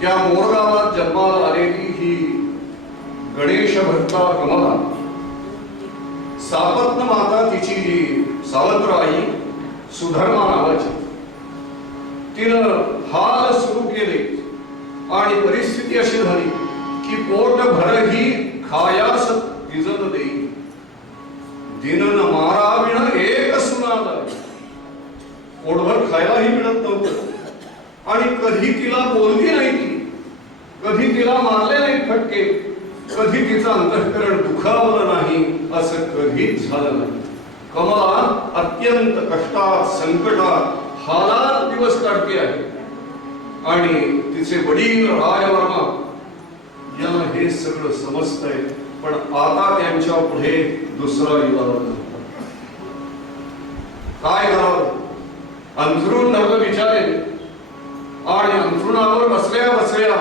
त्या मोरगावात जन्माला आलेली ही गणेश भक्ता कमला, सापत्न माता तिची जी सावत्र आई सुधर्मा नावाची, तिनं हाल सुरू केले आणि परिस्थिती अशी झाली की पोट भरही खायास विजत देई, दिनन माराविण एक सुनाद, पोटभर खायलाही मिळत नव्हतं आणि कधी तिला बोलली नाही ती, कधी तिला मारले नाही फटके, कधी तिचं अंतःकरण दुखावलं नाही असं कधीच झालं नाही. कमला अत्यंत कष्टात संकटात हालात दिवस काढते आहे आणि तिचे वडील रायवर्मा यांना हे सगळं समजतंय, पण आता त्यांच्या पुढे दुसरा इलाज नव्हता. काय करावं? अंथरूण धरलं विचारेल आणि अंथरुणावर बसल्या बसल्या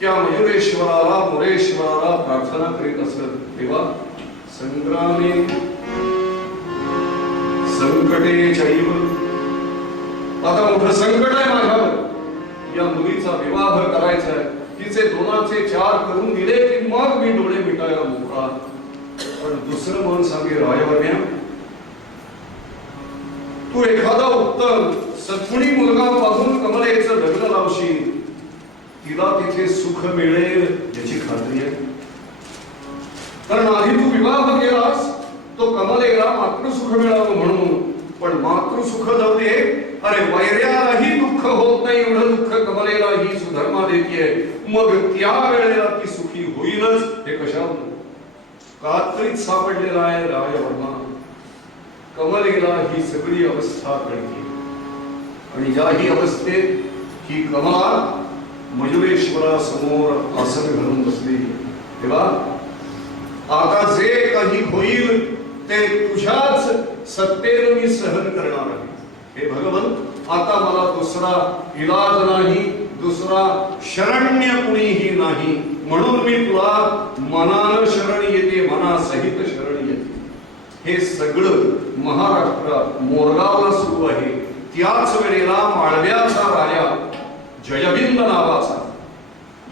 त्या मयुरेश्वराला मुरेश्वराला प्रार्थना करीत असत. तेव्हा संग्रामे संकटे चैव, आता मोठं संकट आहे माझ्यावर, या मुलीचा विवाह करायचा आहे, तिचे दोनाचे चार करून दिले की मग मी डोळे मिटायला मोकळा. पण दुसरं मन सांगे रायवर्ण्या, तू एखादा उत्तम सद्गुणी मुलगा पाहून कमलेचं लग्न लावशील, तिला तिथे सुख मिळेल याची खात्री आहे. कारण आधी तू विवाह केलास तो कमलेला मातृसुख मिळावं म्हणून, पण मातृसुख जाऊ दे, अरे वैर्यालाही दुःख होत नाही एवढं दुःख कमलेला ही सुधर्मा देतीये, मग त्या वेळेला ती सुखी होईलच हे कशावर? कात्रीत सापडलेला आहे रायवर्मा. कमलेला ही सगळी अवस्था कळते आणि याही अवस्थेत ही कमला मयुरेश्वरा समोर आसन घालून बसली. तेव्हा आता जे काही होईल ते तुझ्याच सत्तेने मी सहन करणार आहे. हे भगवंत, आता मला दुसरा इलाज नाही, दुसरा शरण्य कुणीही नाही, म्हणून मी तुला मनानं शरण येते, मनासहित शरण येते. हे सगळं महाराष्ट्रात मोरगावला सुरू आहे. त्याच वेळेला माळव्याचा राजा जयविंद नावाचा,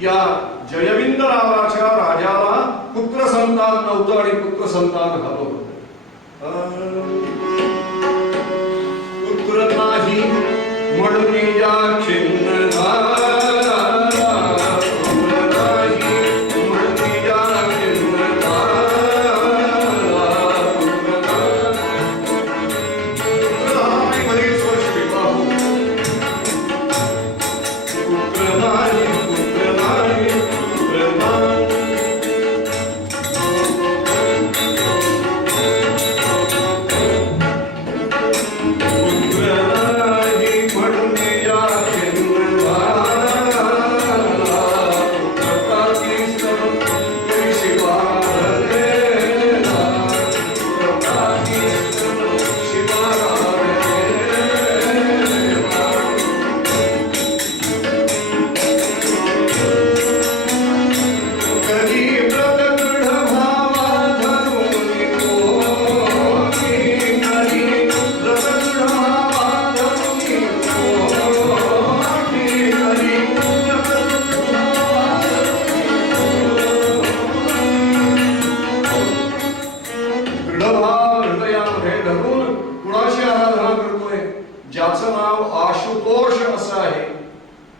या जयविंद नावाच्या राजाला पुत्र संतान नव्हतं आणि पुत्र संतान झालं होतं. पुत्र नाही म्हणून या खिन्न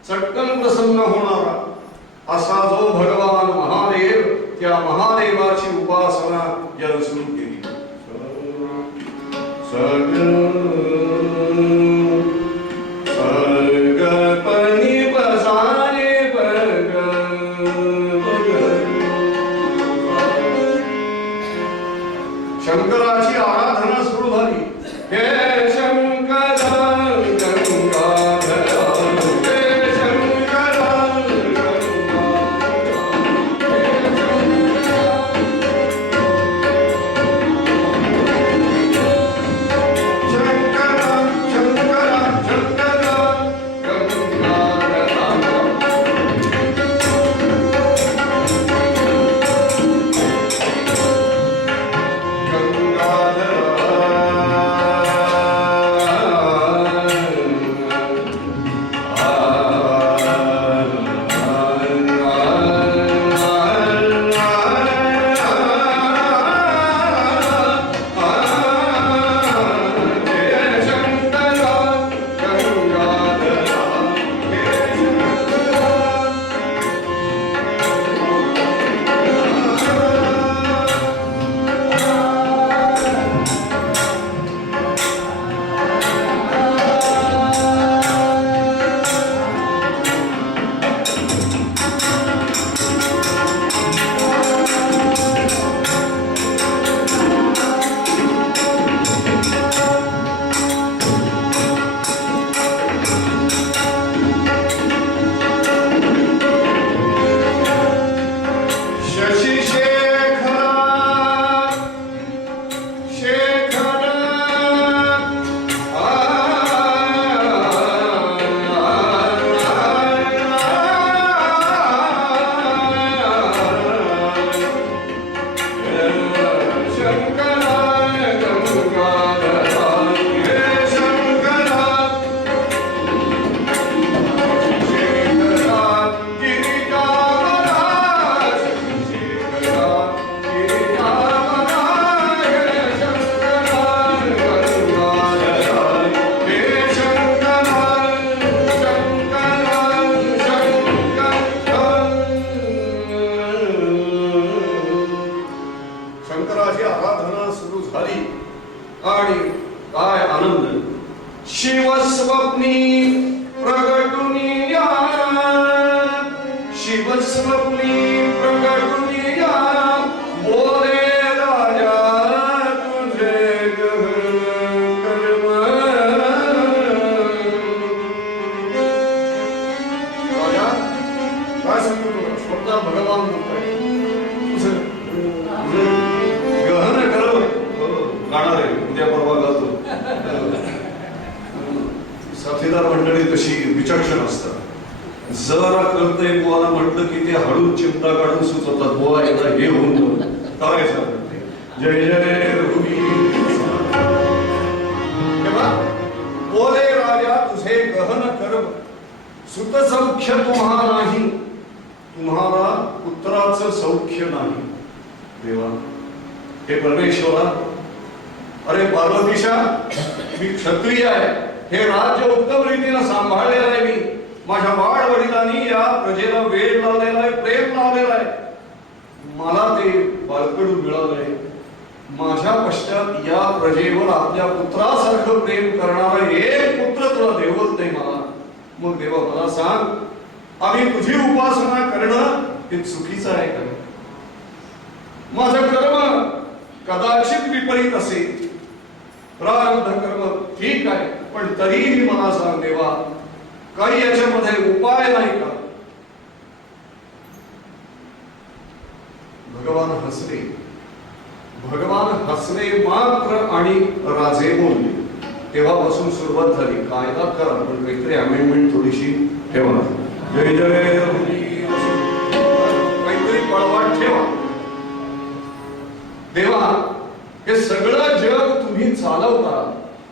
चटकन प्रसन्न होणारा असा जो भगवान महादेव, त्या महादेवाची उपासना यानं सुरू केली. शंकराची आराधना सुरू झाली. हे शंकर शंकराची आराधना सुरू झाली आणि काय आनंद. शिवस्वप्नी प्रगटुनी या, शिवस्वप्नी प्रगटुनी या, बोले राजा तुझे कर्म. राजा काय सांगतो तुला, स्वतः भगवान म्हणतोय गहन कर्म गाणार आहे, उद्या परवा गातो. साथीदार मंडळी तशी विचक्षण असतात. जरा कळतंय बुवाला म्हटलं की ते हळूच चिमटा काढून सुचवतात, बुवा एकदा हे होऊन करायचं. जय जय रघुवीर. बोले राजा तुझे गहन कर्म, सुत सौख्य तुम्हा नाही, तुम्हाला पुत्राचं सौख्य नाही. देवा हे परमेश्वरा, अरे पार्वतीशा, मी क्षत्रिय आहे, हे राज्य उत्तम रीतीने सांभाळलेलं आहे. मी माझ्या वाढ वडिलांनी या प्रजेला वेळ लावलेला आहे, प्रेम लावलेला आहे. मला ते बाळकडू मिळालंय. माझ्या पश्चात या प्रजेवर आपल्या पुत्रासारखं प्रेम करणारा एक पुत्र तुला देवत नाही मला. मग देवा मला सांग, आम्ही तुझी उपासना करणं हे चुकीचं आहे का? माझं कर्म कदाचित विपरीत असेल, प्रारब्ध कर्म ठीक आहे, पण तरीही मला सांग देवा, काही याच्यामध्ये उपाय नाही का? भगवान हसले. भगवान हसले मात्र आणि राजे बोलले. तेव्हापासून सुरुवात झाली. कायदा करा पण काहीतरी अमेंडमेंट थोडीशी ठेवा. जय जय काहीतरी पळवाट ठेवा. देवा, हे सगळं जग तुम्ही चालवता,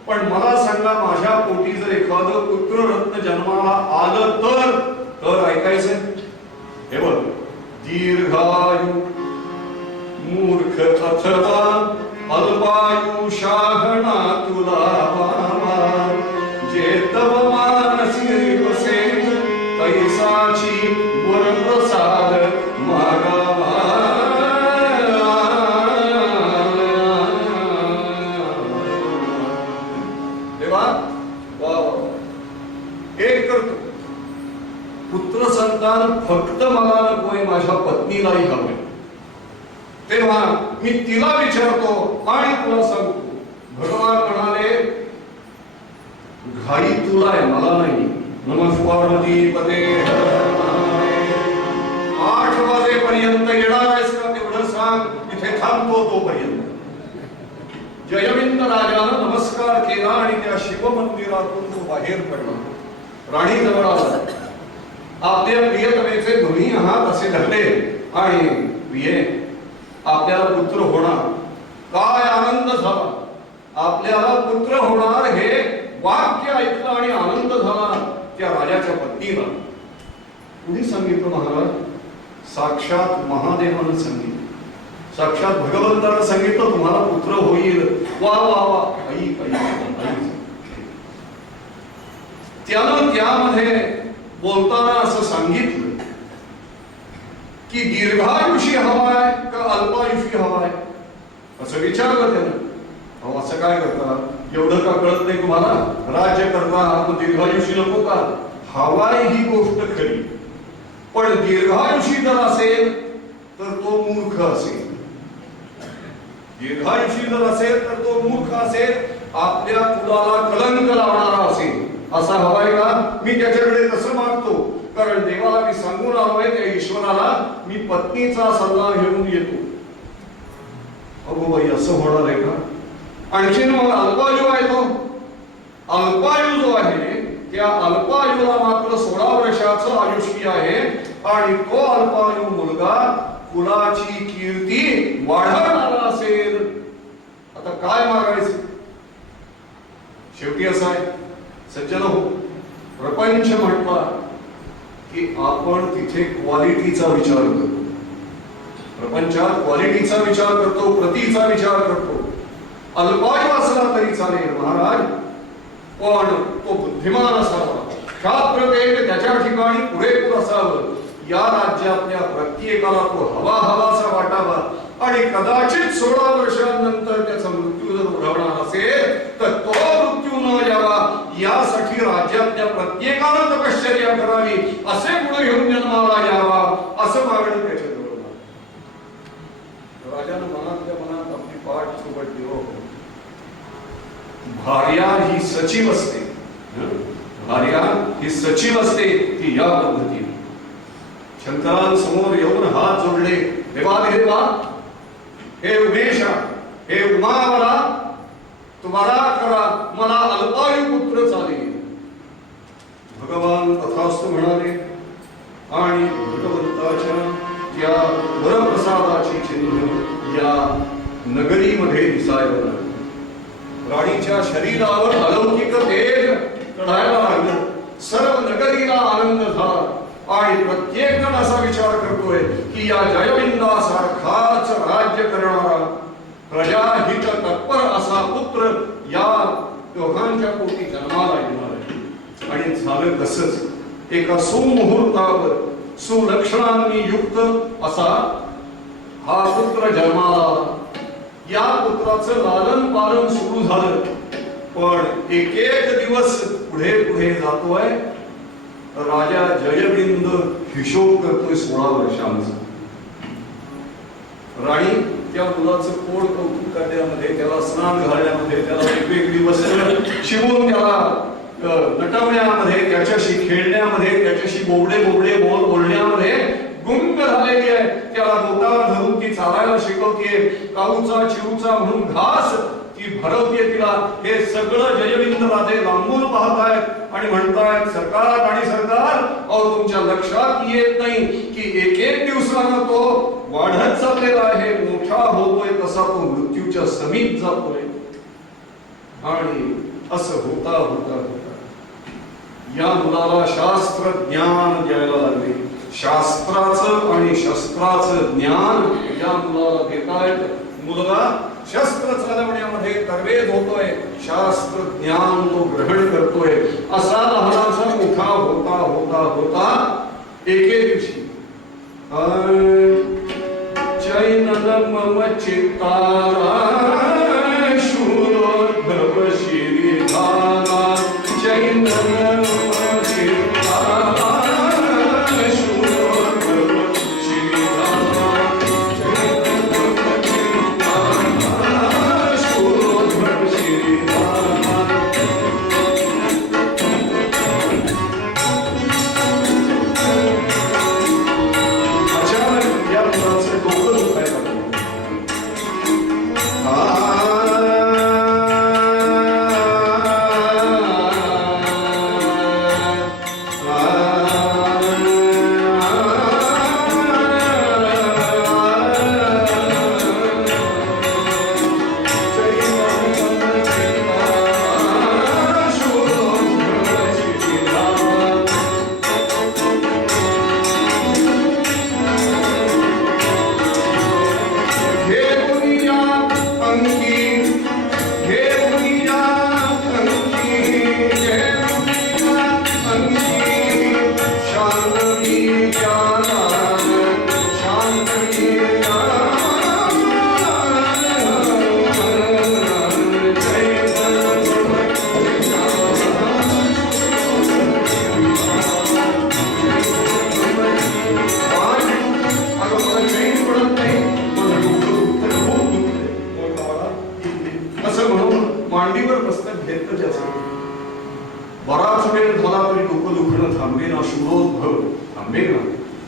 पण मला सांगा, माझ्या पोटी जर एखादं पुत्ररत्न जन्माला आलं तर ऐकायचं. हे बघ, दीर्घायु मूर्ख अथवा अल्पायु शहाणा तुला पावा, जे तव मानसी बसे तैसाची वरप्रसाद मागावा. एक करतो, पुत्र संतान फक्त मला नकोय, माझ्या पत्नीलाही हवंय. तेव्हा मी तिला विचारतो आणि तुला सांगतो. भगवान म्हणाले, घाई तुला आहे, मला नाही. नमः पार्वती पते. 8 वाजेपर्यंत येणार आहेस का तेवढं सांग, इथे थांबतो तोपर्यंत. जयविंद राजानं नमस्कार केला आणि त्या शिवमंदिरातून तो बाहेर पडला. राणी जवळ आला. आपल्या प्रियतमेचे दोन्ही हात असे धरले आणि प्रिये, आपल्याला पुत्र होणार. काय आनंद झाला. आपल्याला पुत्र होणार हे वाक्य ऐकलं आणि आनंद झाला त्या राजाच्या पत्नीला. कुणी सांगितलं महाराज? साक्षात महादेवानं सांगितलं. साक्षात भगवंतानं सांगितलं तुम्हाला पुत्र होईल. वा वा वा. त्यानं त्यामध्ये बोलताना असं सांगितलं की दीर्घायुषी हवाय का अल्पायुषी हवाय, असं विचारलं त्यानं. अहो असं काय करता, एवढं का कळत नाही तुम्हाला? राज्य करता आपण दीर्घायुषी नको का? हवाय ही गोष्ट खरी, पण दीर्घायुषी जर असेल तर तो मूर्ख असेल. दीर्घायुषी जर असेल तर तो मूर्ख असेल, आपल्या कुलाला कलंक लावणारा असेल. असा हवाय का? मी त्याच्याकडे तसं मागतो, कारण देवाला मी सांगून आलोय, त्या ईश्वराला मी पत्नीचा सल्ला घेऊन येतो. अगो बाई, असं होणार आहे का? आणखीन मग अल्पायू आहे तो. अल्पायू जो आहे त्या अल्पायूला मात्र 16 वर्षाचं आयुष्य आहे, आणि तो अल्पायू मुलगा कुलाची कीर्ती वाढवणारा असेल. आता काय मागायचं? शेवटी असं आहे सज्जन हो, प्रपंच म्हटला की आपण तिथे क्वालिटीचा विचार करतो. प्रपंचात क्वालिटीचा विचार करतो, प्रतीचा विचार करतो. अल्पायू असला तरी चालेल महाराज, पण तो बुद्धिमान असावा, शास्त्रवेद त्याच्या ठिकाणी पुरेपूर असावं. या राज्यातल्या प्रत्येकाला तो हवा हवासा वाटावा, आणि कदाचित 16 वर्षांनंतर त्याचा मृत्यू जर उडवणार असेल तर तो मृत्यू न यावा यासाठी राज्यातल्या प्रत्येकानं तपश्चर्या करावी, असे गुण घेऊन जन्माला यावा, असं मागणं त्याच्या जवळ. राजानं मनातल्या मनात आपली पाठ सोबत हो, भार्या ही सचिव असते. भार्या ही सचिव असते ती या पद्धतीने शंकरांसमोर येऊन हात जोडले. देवा, हे उमेशा, हे उमावरा, तुम्हाला करा, मला अल्पायू पुत्र चालेल. भगवान तथास्तु म्हणाले, आणि भगवंताच्या त्या वरप्रसादाची चिन्ह या नगरीमध्ये दिसायला लागली. राणीच्या शरीरावर अलौकिक तेज चढायला लागलं. सर्व नगरीला आनंद झाला, आणि प्रत्येक जण असा विचार करतोय की या जयविंदासारखाच राज्य करणारा, प्रजाहित तत्पर असा पुत्र या दोघांच्या पोटी जन्माला येणार आहे. आणि झालं तसंच. एका सुमुहूर्तावर सुलक्षणांनी युक्त असा हा पुत्र जन्माला आला. या पुत्राचं लालन पालन सुरू झालं, पण एक एक दिवस पुढे पुढे जातोय. राजा जयविंद हिशोब करतोय 16 वर्षांचा. राणी त्या मुलाचं कोड कौतुक करण्यामध्ये, त्याला स्नान घालण्यामध्ये, त्याला वेगवेगळी वस्त्र शिवून त्याला नटवण्यामध्ये, त्याच्याशी खेळण्यामध्ये, त्याच्याशी बोबडे बोबडे बोलण्यामध्ये गुंग झालेली आहे. त्याला बोटावर धरून ती चालायला शिकवते. काऊचा चिरूचा म्हणून घास ती भरवते तिला. हे सगळं जयविंद राजे लांबून पाहत आहेत आणि म्हणतायत, सरकार आणि सरकार, अहो तुमच्या लक्षात येत नाही की एक एक दिवसानं तो वाढत चाललेला आहे, मोठा होतोय, तसा तो मृत्यूच्या समीप जातोय. आणि असं होता होता होता या मुलाला शास्त्र ज्ञान द्यायला लागले. शास्त्राचं आणि शस्त्राचं ज्ञान या मुलाला देतायत. मुलगा शस्त्र चालवण्यामध्ये तरबेज होतोय, शास्त्र ज्ञान तो ग्रहण करतोय. असा लहानाचा मोठा होता होता होता एके दिवशी चैनन मम चित्तारा शूरोद्भव श्रीधारा चैनन मम चित्तारा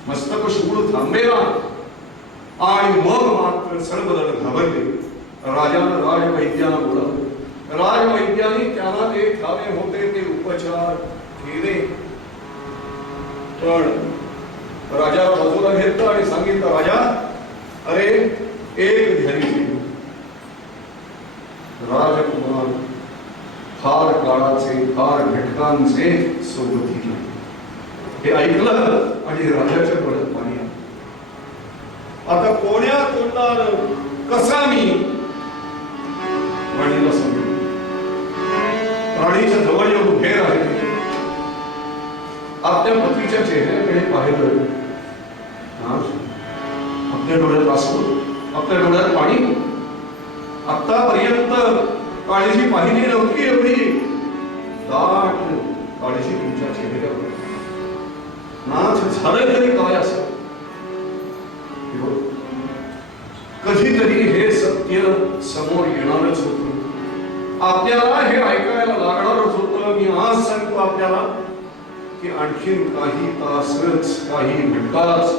मस्तक शूळ थांबेना आणि मग मात्र सर्वजण घाबरले. राजानं राजवैद्याला बोलावलं. राजवैद्याने त्याला ते ठावे होते ते उपचार केले. पण राजा बाजूला घेतलं आणि सांगितलं, राजा अरे एक ध्यानी ठेव. राजकुमार फार काळाचे फार घटकांचे सोबती नाही. हे ऐकलं आणि राजाच्या डोळ्यात पाणी आलं. आता कोण्या तोंडानं कसा मी राणीला सांगू. राणीच्या जवळ येऊन उभे राहिले. आपल्या पतीच्या चेहऱ्याकडे पाहिलं. आपल्या डोळ्यात आसू, आपल्या डोळ्यात पाणी. आतापर्यंत काळजी पाहिली नव्हती एवढी दाट काळजी तुमच्या चेहऱ्यावर. नाच झालं तरी काय असं. कधीतरी हे सत्य समोर येणारच होतं. आपल्याला हे ऐकायला लागणारच होतं. मी आज सांगतो आपल्याला की आणखीन काही तासच काही मिनिटाच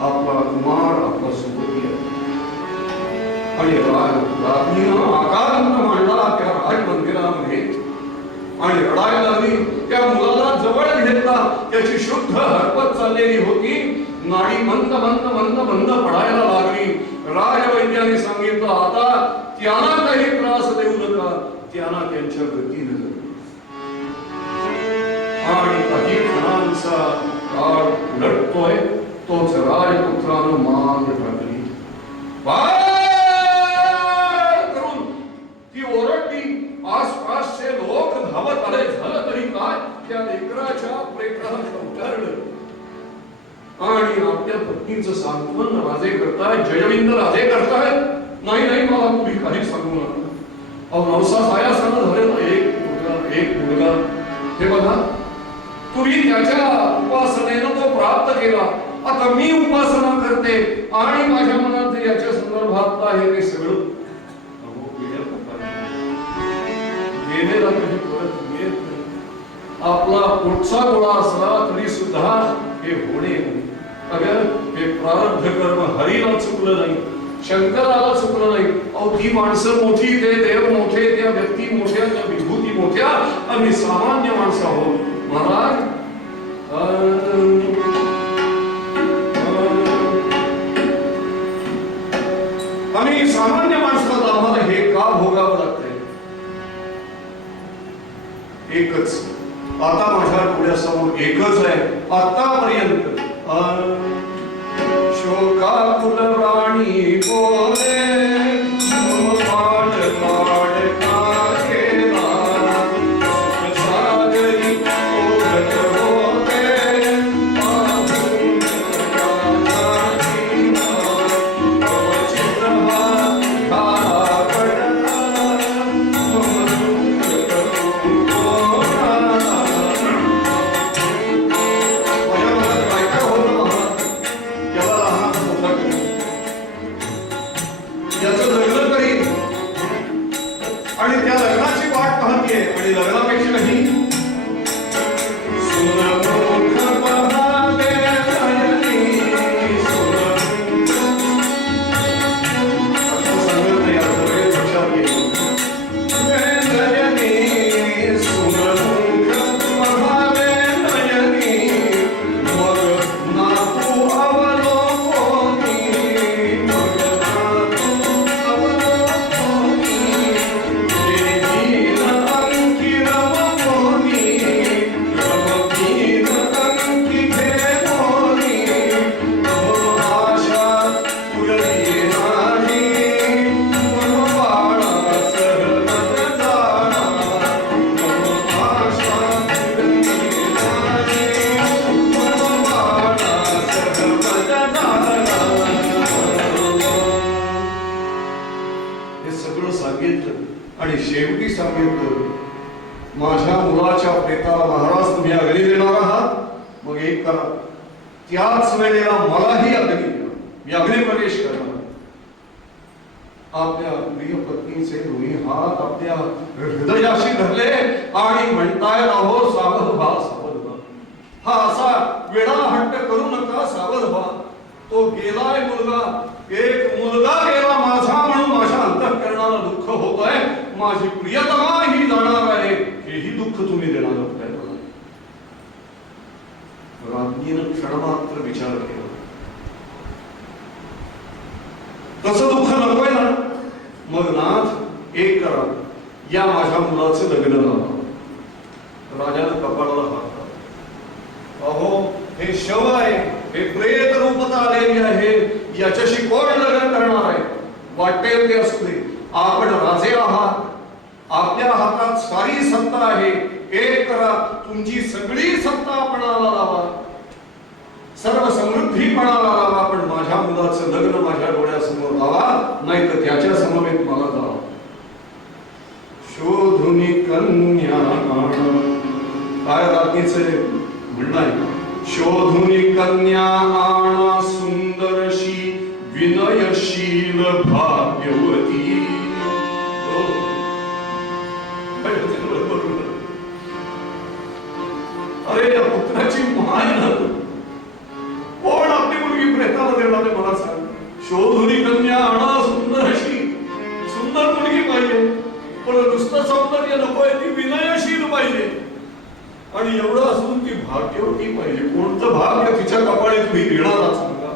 आपला कुमार आपला सोबती आहे. आणि रात्रीनं आकारांत मांडला त्या राज मंदिरामध्ये आणि रडायला लागली. त्या मुलाला जवळ घेतला. त्याची शुद्ध हरकत चाललेली होती. नाडी मंद मंद मंद मंद पडायला लागली. राजवैद्याने सांगितलं, आता त्यांना काही त्रास देऊ नका, त्यांना त्यांच्या गतीने जगू. आणि काही क्षणांचा काळ उलटतोय. तोच राजपुत्रानं मान टाकली. करून ती ओरडली. आसपासचे लोक धावत आले. झालं तरी काय. त्या लेकराच्या प्रेताला उतरलं आणि आपल्या पत्नीचं सांत्वन राजे करताय. जयविंद राजे करताय. नाही नाही मला तुम्ही काही सांगू नका. अहो नवसा साया सण झालेला एक मुलगा. हे बघा तुम्ही त्याच्या उपासनेनं तो प्राप्त केला. आता मी उपासना करते आणि माझ्या मनात याच्या संदर्भात आहे ते सगळं गेलेला कधी परत येत नाही. आपला पुढचा गोळा असला तरी सुद्धा हे होणे. अगर हे प्रारब्ध कर्म हरीला चुकलं नाही, शंकराला चुकलं नाही. अहो ती माणसं मोठी, ते देव मोठे, त्या व्यक्ती मोठ्या, त्या विभूती मोठ्या, आम्ही सामान्य माणसं आहोत. महाराज आम्ही सामान्य माणसाला आम्हाला हे का भोगावं लागतंय. एकच आता माझ्या डोळ्यासमोर एकच आहे. आतापर्यंत शोकाकुल राणी बोले माझ्या मुलाच्या प्रेताला महाराज तुम्ही अग्नी देणार आहात. मग एक करा, त्याच वेळेला मलाही अग्नी द्या. मी अग्नी प्रवेश करणार. आपल्या प्रिय पत्नीचे दोन्ही हात आपल्या हृदयाशी धरले आणि म्हणताय, अहो सावध व्हा, सावध व्हा. हा असा वेडा हट्ट करू नका, तो गेलाय मुलगा, एक मुलगा गेला माझा म्हणून माझ्या अंतःकरणाला दुःख होत आहे, माझी प्रियतमा ही जाणार आहे, हेही दुःख तुम्ही देणार आहात. राज्ञीनं क्षणमात्र विचार केला, तसं दुःख नकोय ना, मग नाथ एक करा, या माझ्या मुलाचं लग्न लावा. राजानं कपाळाला हात लावला. अहो हे शव आहे, हे प्रेत रूपात आलेले आहे, याच्याशी कोण लग्न करणार आहे? वाटेल ते असू दे, आपण राजे आहात, आपल्या हातात सारी सत्ता आहे, एक करा, तुमची सगळी सत्ता आपणाला लावा, सर्व समृद्धी पणाला लावा, पण माझ्या मुलाचं लग्न माझ्या डोळ्यासमोर लावा, नाही तर त्याच्या समवेत मला लावा. शोधुनी कन्या काय राज्ञीचे म्हणणं आहे, शोधुनी कन्या आणा सुंदरशी विनयशील भाग्यवती. अरे या पुत्राची माय कोण आपली मुलगी प्रेताला देणार आहे मला सांग. शोधुनी कन्या आणा सुंदर अशी, सुंदर मुलगी पाहिजे, पण नुसतं सौंदर्य नकोय, ती विनयशील पाहिजे, आणि एवढं असून ती भाग्यवती पाहिजे. कोणतं भाग्य तिच्या कपाळी तुम्ही देणार सांगा?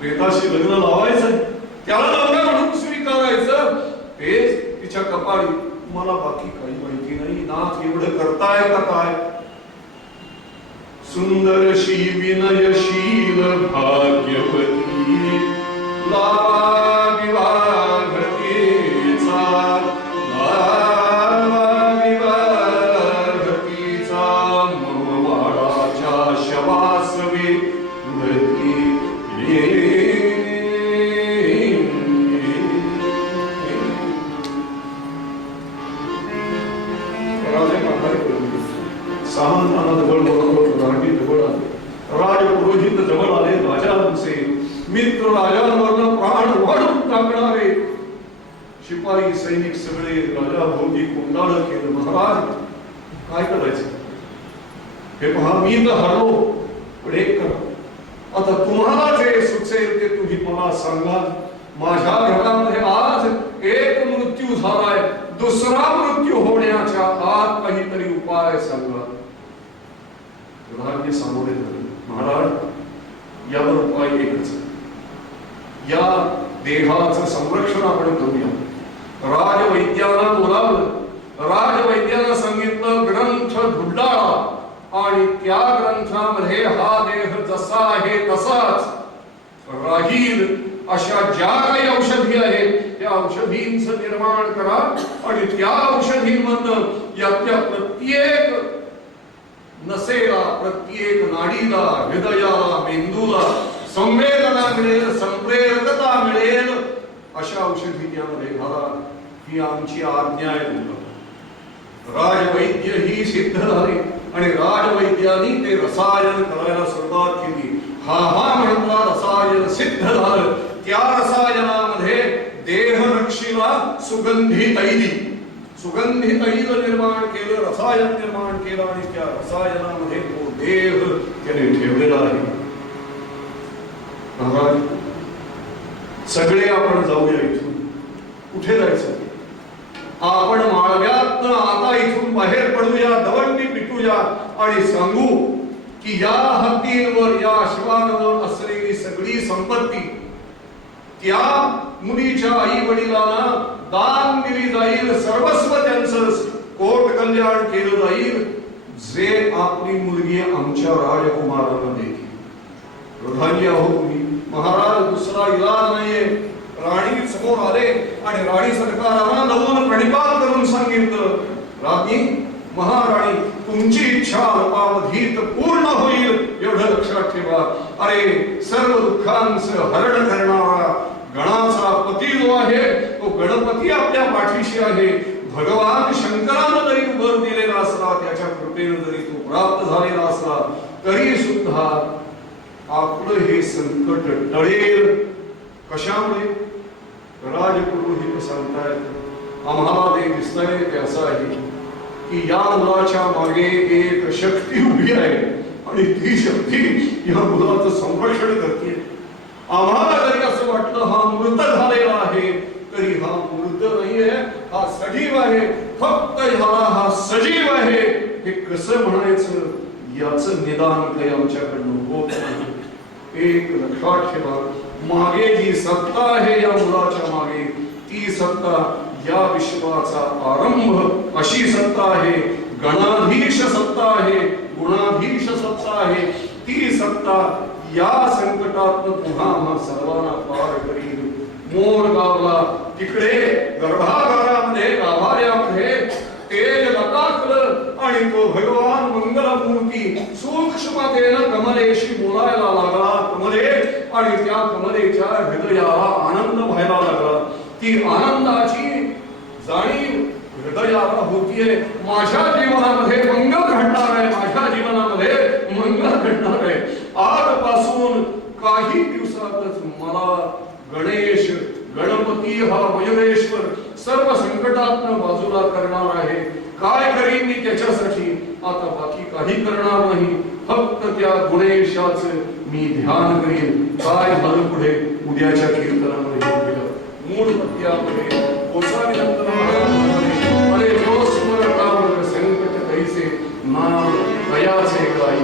प्रेताशी लग्न लावायचं, त्याला नवरा म्हणून स्वीकारायचं, तेच तिच्या कपाळी. मला बाकी काही माहिती नाही, नाथ एवढं करताय का काय? सुंदरशी विनयशील भाग्यवती लावा विवाह घटीचा, लावा विवाह घटीचा, मनवाडाच्या शवासवे उडती. राजपुरोहित जवळ आले, राजांचे मित्र राजांवरनं प्राण वाढून टाकणारे शिपाई सैनिक सगळे राजाभोवती कोंडाळ केलं. महाराज काय करायचं? हे पहा, मी तर हरलो, पण एक करा, आता तुम्हाला जे सुचेल ते तुम्ही मला सांगा. माझ्या घरामध्ये आज एक मृत्यू झालाय, दुसरा मृत्यू होण्याच्या आत काहीतरी उपाय सांगा. प्रधानजी सामोरे झाले. महाराज यावर उपाय एकच, या देहाचं संरक्षण आपण करूया. राजवैद्याला बोलावलं, राजवैद्याला सांगितलं ग्रंथ ढुंडाळा आणि त्या ग्रंथामध्ये हा देह जसा आहे तसाच राहील अशा ज्या काही औषधी आहेत त्या औषधींचं निर्माण करा, आणि त्या औषधींमधनं यातल्या प्रत्येक नसेला, प्रत्येक नाडीला, हृदयाला, मेंदूला संवेदना मिळेल, संप्रेरकता मिळेल, अशा औषधी त्यामध्ये घाला, ही आमची आज्ञा आहे. राजवैद्य ही सिद्ध झाले आणि राजवैद्यांनी ते रसायन करायला सुरुवात केली. हा म्हटला रसायन सिद्ध झालं. त्या रसायनामध्ये देहरक्षीला सुगंधी तैली, सुगंधी तैल निर्माण केलं, रसायन निर्माण केलं, आणि त्या रसायनामध्ये तो देह त्याने ठेवलेला आहे. महाराज सगळे आपण जाऊया इथून. कुठे जायचं? आपण माळव्यात आता इथून बाहेर पडूया, दवंडी पिटूया आणि सांगू की या हत्तींवर, या अश्वांवर असलेली सगळी संपत्ती त्या मुलीच्या आई वडिलांना दान दिली जाईल, सर्वस्व त्यांचं कोट कल्याण केलं जाईल, जे आपली मुलगी आमच्या राजकुमारांना देतील. प्रधानी आहोत तुम्ही महाराज, दुसरा इलाज नाहीये. राणी समोर आले आणि राणी सरकारांना नवून प्रणिपात करून सांगितलं, राज्ञी महाराणी, तुमची इच्छा अल्पावधीत पूर्ण होईल एवढं लक्षात ठेवा. अरे सर्व दुःखांचं हरण करणारा गणाचा पती जो आहे तो गणपती आपल्या पाठीशी आहे. भगवान शंकरानं जरी वर दिलेला असला, त्याच्या कृपेनं जरी तो प्राप्त झालेला असला, तरी सुद्धा आपलं हे संकट टळेल. कशामुळे? राजपुरोहित सांगतायत, आम्हाला ते दिसतंय ते असं आहे की या मुलाच्या मागे एक शक्ती उभी आहे, आणि ती शक्ती या मुलाचं संरक्षण करते. आम्हाला जरी असं वाटलं हा मृत झालेला आहे, तरी हा मृत नाहीये, हा सजीव आहे. फक्त ह्याला हा सजीव आहे हे कसं म्हणायचं याचं निदान काही आमच्याकडनं होत नाही. एक लक्षात ठेवा, मागे जी सत्ता आहे या मुलाच्या मागे, ती सत्ता या विश्वाचा आरंभ अशी सत्ता आहे. गणाधीश सत्ता आहे, गुणाधीश सत्ता आहे. ती सत्ता या संकटात पुन्हा आम्हा सर्वांना पार करील. मोर गावला तिकडे गर्भागारामध्ये गाभाऱ्यामध्ये तेज लकाकलं आणि तो भगवान मंगलमूर्ती सूक्ष्मतेनं कमलेशी बोलायला लागला. कमले, आणि त्या कमलेच्या हृदयाला आनंद व्हायला लागला. ती आनंदाची जाणीव हृदयाला होतीये. माझ्या जीवनामध्ये मंगल घडणार आहे, माझ्या जीवनामध्ये मंगल घडणार आहे. आजपासून काही दिवसातच मला गणेश, गणपती हा मयुरेश्वर सर्व संकटातनं बाजूला करणार आहे. काय करीन मी त्याच्यासाठी, आता बाकी काही करणार नाही. फक्त त्या गणेशाचं मी ध्यान करीन. काय झालं पुढे उद्याच्या कीर्तनामध्ये गेलं. मूळ पद्यामध्ये कोसावीनंतर अरे जो स्मरता संकट कैसे नाम दयाचे गाय.